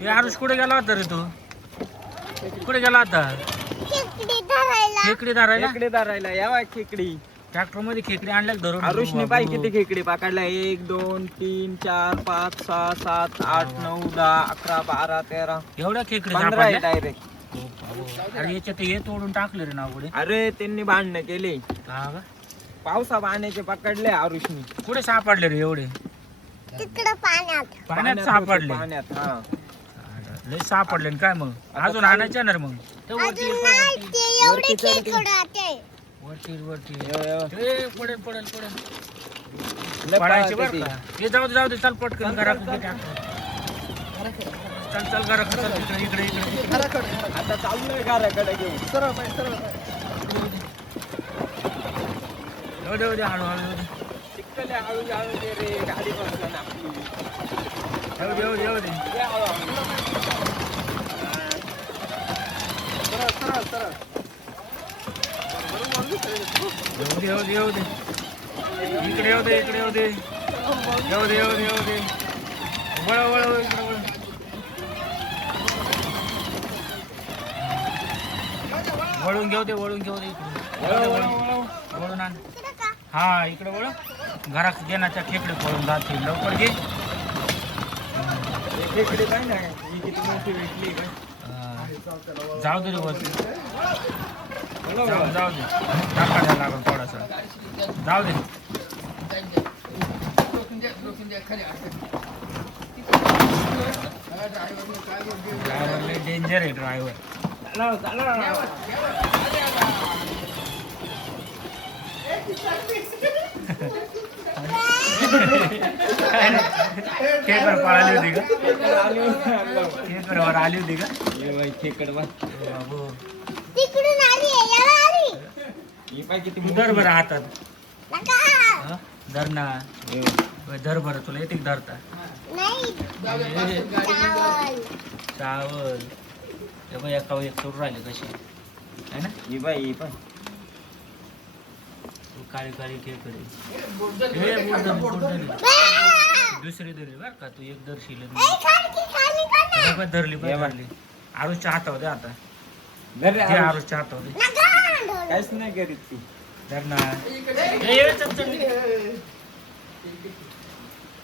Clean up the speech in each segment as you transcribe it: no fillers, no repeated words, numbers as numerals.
हे आरुष कुठे गेला होता रे तू? कुठे गेला होता? खेकडी धरायला. खेकडे धरायला यावा खेकडी. ट्रॅक्टर मध्ये खेकडी आणल्या धरून. आरुषने पाय किती खेकडे पकडल्या. 1 2 3 4 5 6 7 8 9 10 11 12 13 एवढ्या खेकडी 15 आहे डायरेक्ट. अरे याच्यात हे तोडून टाकले रे नाव कुठे? अरे त्यांनी भांडणं केले. हा का? पावसा पाण्याचे पकडले आरुषनी. कुठे सापडले रे एवढे? तिकडं पाण्यात सापडले. पाण्यात हा. लय सापडले ना काय मग? अजून आणायचे ना रे मग? ते वरती एवढे खेकडे आते. वरती वरती यो, यो. ए, पडेल पडेल पडेल. लय पडायचे पळते बरं ती. का? हे जाऊ दे चल पटकन घरा चल घरा इकडे इकडे आता चाललोय घराकडे घेऊन. येऊ दे हळूहळू चिखल आहे, हळू हळू दे रे. गाडी बसला ना आपली. येऊ दे ये हळू येऊ दे इकडे येऊ दे वळ इकडे वळून घेऊ दे इकडे वळून आण. हा इकडे वळ. घरात गेनाच्या खेकडे पळून जातील. लवकर घे. खेकडे काय नाही. ही किती मोठी भेटली काय. जाऊ दे रे वरती. जाऊ दे टाकायला लागल थोडासा. जाऊ दे. ड्रायव्हर लय डेंजर आहे ड्रायव्हर. खेकडे पळाली होती का? खेकड्यावर आली होती का? खेकड बा. बाबू तिकडून आली याला आली. ही पाय किती तू धर बरं हातात. नका. हं? धर ना. धर बरं तुला येते का धरता? नाही. चावल. चावल. हे बघ एका एक करून राहिले कशी आहे ना? ही बाई ही पाय. काळी काळी खेकडे. हे बुडधरली. दुसरी धरली बरं का? तू एक धरशील. खाली धरली आरुषच्या हातावर दे आता. धर रे, ते आरुष. आरुषच्या हातावर दे. काहीच नाही करीत ती. धर ना. ए, चल, चल.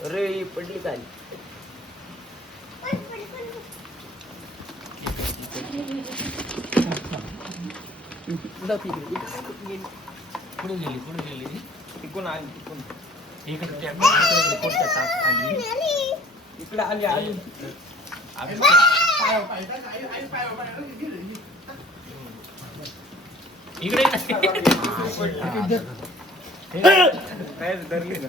अरे ही पडली काय. पुढे गेली तिकून आली तिकून. इकडे त्या कोणत्या टाक आली. इकडे आली आली. इकडे काय धरली ना.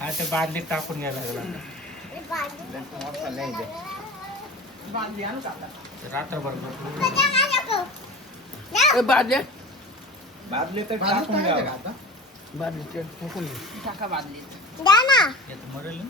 हा ते बादलीत टाकून घ्यायला लागला. नाही दे. रात्रभर बादली तर टाकून द्यावं. द्या ना. मरेल.